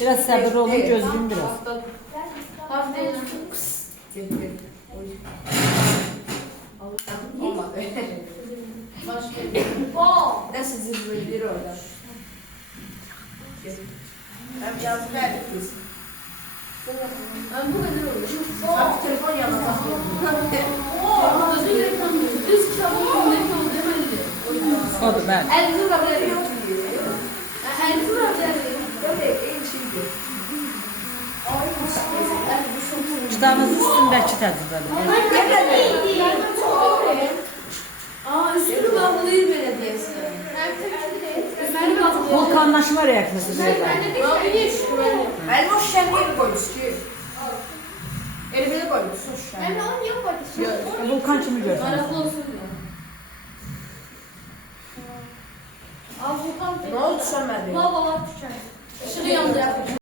Biraz sabırlı olun, gözlüyüm biraz. Nasıl zirveleri orada? Hem yazı verdik biz. Ben bu kadar olur. Artık telefon yanına. Özür dilerim. Düz kitabın önündeki o demeli. Odur, ben. Elinizi bırakabilirim. Elinizi bırakabilirim. Böyle en şeydi. Kitabınızın üstündeki təcrübədir. Üstünü bağlayır belediyesi. Üstünü bağlayır. Vulkanlaşma reaksiyası deyirlər. Benim o şişemi yeri koymuş ki. Elime koymuş o şişemi. Vulkan kimi görsən? Maraqlı olsun ya. Ne oldu sönmedi? Baba, şunu yandı.